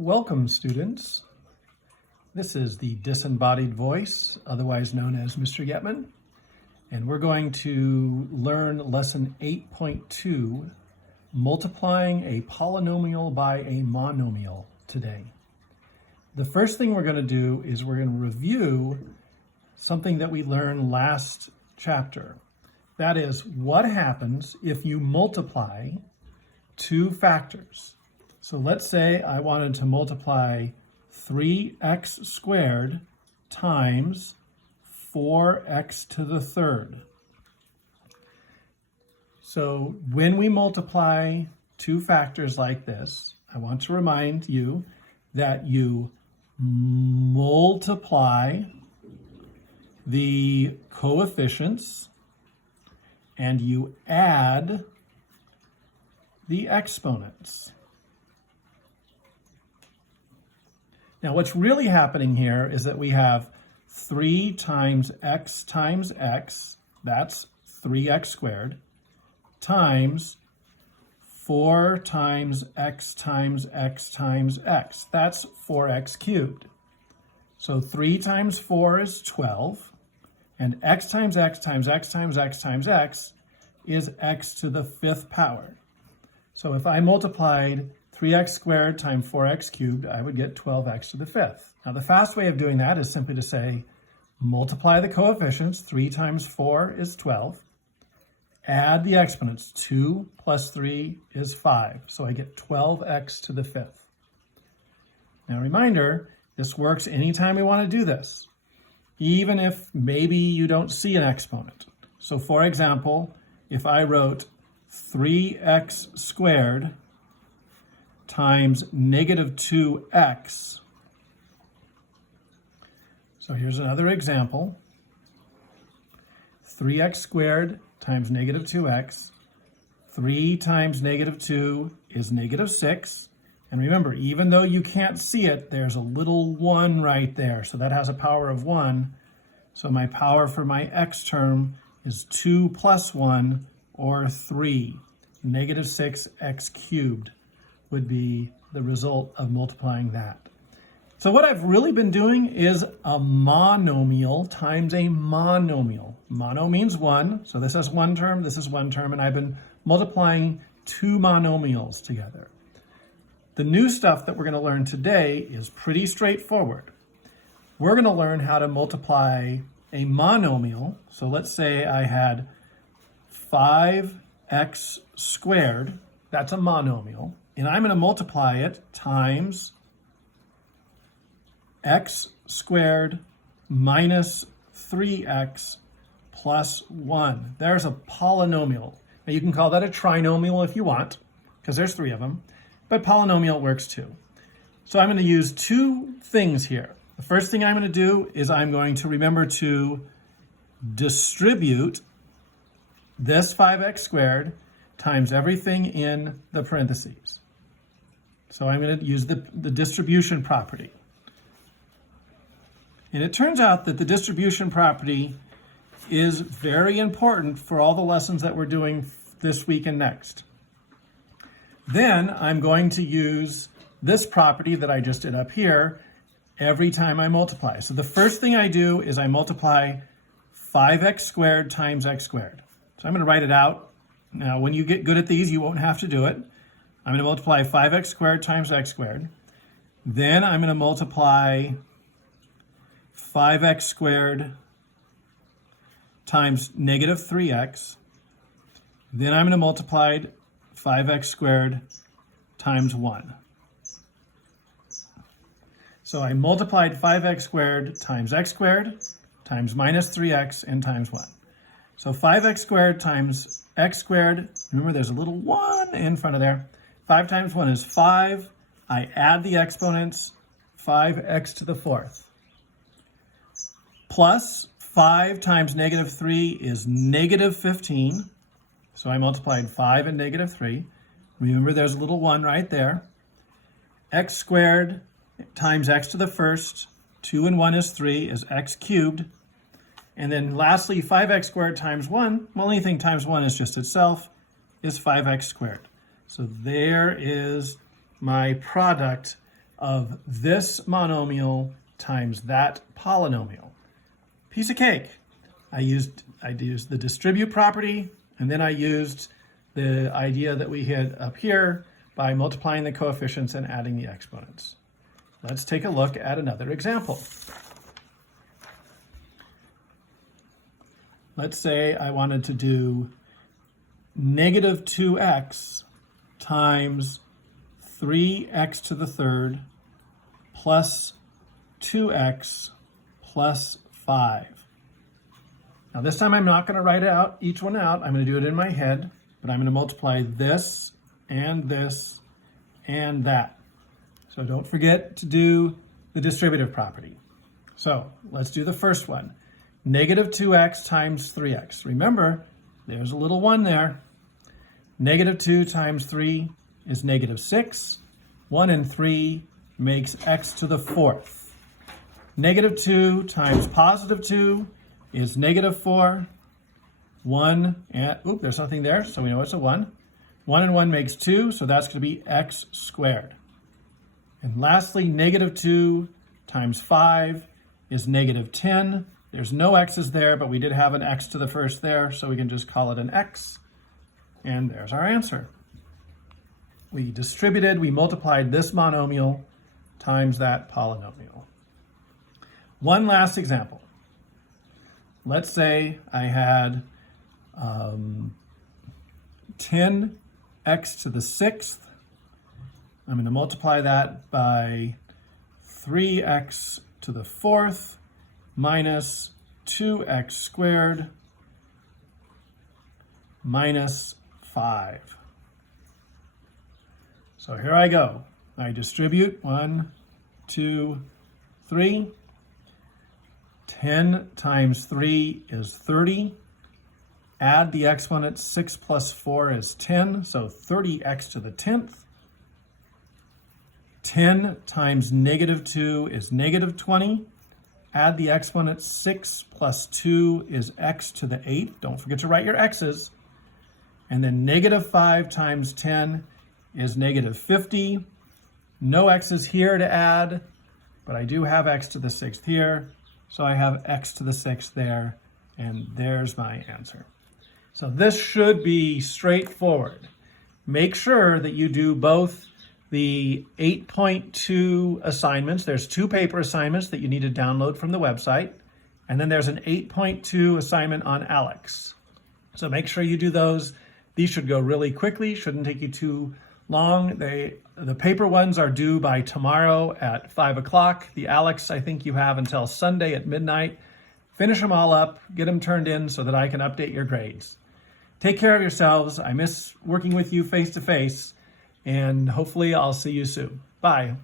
Welcome, students. This is the disembodied voice, otherwise known as Mr. Yetman, and we're going to learn lesson 8.2, multiplying a polynomial by a monomial today. The first thing we're going to do is we're going to review something that we learned last chapter. That is, what happens if you multiply two factors? So let's say I wanted to multiply 3x squared times 4x to the third. So when we multiply two factors like this, I want to remind you that you multiply the coefficients and you add the exponents. Now, what's really happening here is that we have 3 times x, that's 3x squared, times 4 times x, that's 4x cubed. So 3 times 4 is 12, and x times x times x times x times x is x to the 5th power. So if I multiplied 3x squared times 4x cubed, I would get 12x to the 5th. Now the fast way of doing that is simply to say, multiply the coefficients, 3 times 4 is 12, add the exponents, 2 plus 3 is 5, so I get 12x to the 5th. Now reminder, this works anytime we want to do this, even if maybe you don't see an exponent. So for example, if I wrote 3x squared times negative 2x. So here's another example. 3x squared times negative 2x. 3 times negative 2 is negative 6. And remember, even though you can't see it, there's a little 1 right there. So that has a power of 1. So my power for my x term is 2 plus 1, or 3. Negative 6x cubed would be the result of multiplying that. So what I've really been doing is a monomial times a monomial. Mono means 1, so this is one term, this is one term, and I've been multiplying two monomials together. The new stuff that we're going to learn today is pretty straightforward. We're going to learn how to multiply a monomial. So let's say I had 5x squared, that's a monomial, and I'm going to multiply it times x squared minus 3x plus 1. There's a polynomial. Now you can call that a trinomial if you want, because there's 3 of them, but polynomial works too. So I'm going to use two things here. The first thing I'm going to do is I'm going to remember to distribute this 5x squared times everything in the parentheses. So I'm going to use the distribution property. And it turns out that the distribution property is very important for all the lessons that we're doing this week and next. Then I'm going to use this property that I just did up here every time I multiply. So the first thing I do is I multiply 5x squared times x squared. So I'm going to write it out. Now, when you get good at these, you won't have to do it. I'm going to multiply 5x squared times x squared. Then I'm going to multiply 5x squared times negative 3x. Then I'm going to multiply 5x squared times 1. So I multiplied 5x squared times x squared times minus 3x and times 1. So 5x squared times x squared, remember there's a little 1 in front of there. 5 times 1 is 5. I add the exponents, 5x to the 4th. Plus 5 times negative 3 is negative 15. So I multiplied 5 and negative 3. Remember there's a little 1 right there. X squared times x to the 1st, 2 and 1 is 3, is x cubed. And then lastly, 5x squared times 1, well, anything times 1 is just itself, is 5x squared. So there is my product of this monomial times that polynomial. Piece of cake. I used the distribute property, and then I used the idea that we had up here by multiplying the coefficients and adding the exponents. Let's take a look at another example. Let's say I wanted to do negative 2x times 3x to the third plus 2x plus 5. Now this time I'm not going to write out each one out. I'm going to do it in my head, but I'm going to multiply this and that. So don't forget to do the distributive property. So let's do the first one. Negative 2x times 3x. Remember, there's a little 1 there. Negative 2 times 3 is negative 6. 1 and 3 makes x to the 4th. Negative 2 times positive 2 is negative 4. 1 and, there's something there, so we know it's a 1. 1 and 1 makes 2, so that's going to be x squared. And lastly, negative 2 times 5 is negative 10. There's no x's there, but we did have an x to the first there, so we can just call it an x. And there's our answer. We distributed, we multiplied this monomial times that polynomial. One last example. Let's say I had 10x to the 6th. I'm going to multiply that by 3x to the 4th minus 2x squared minus 5. So here I go. I distribute 1, 2, 3. 10 times 3 is 30. Add the exponents. 6 plus 4 is 10, so 30x to the 10th. 10 times negative 2 is negative 20. Add the exponents. 6 plus 2 is x to the 8th. Don't forget to write your x's. And then negative 5 times 10 is negative 50. No x's here to add, but I do have x to the 6th here. So I have x to the 6th there, and there's my answer. So this should be straightforward. Make sure that you do both the 8.2 assignments. There's 2 paper assignments that you need to download from the website. And then there's an 8.2 assignment on Alex. So make sure you do those. These should go really quickly, shouldn't take you too long. The paper ones are due by tomorrow at 5 o'clock. The Alex, I think you have until Sunday at midnight. Finish them all up, get them turned in so that I can update your grades. Take care of yourselves. I miss working with you face to face, and hopefully I'll see you soon. Bye.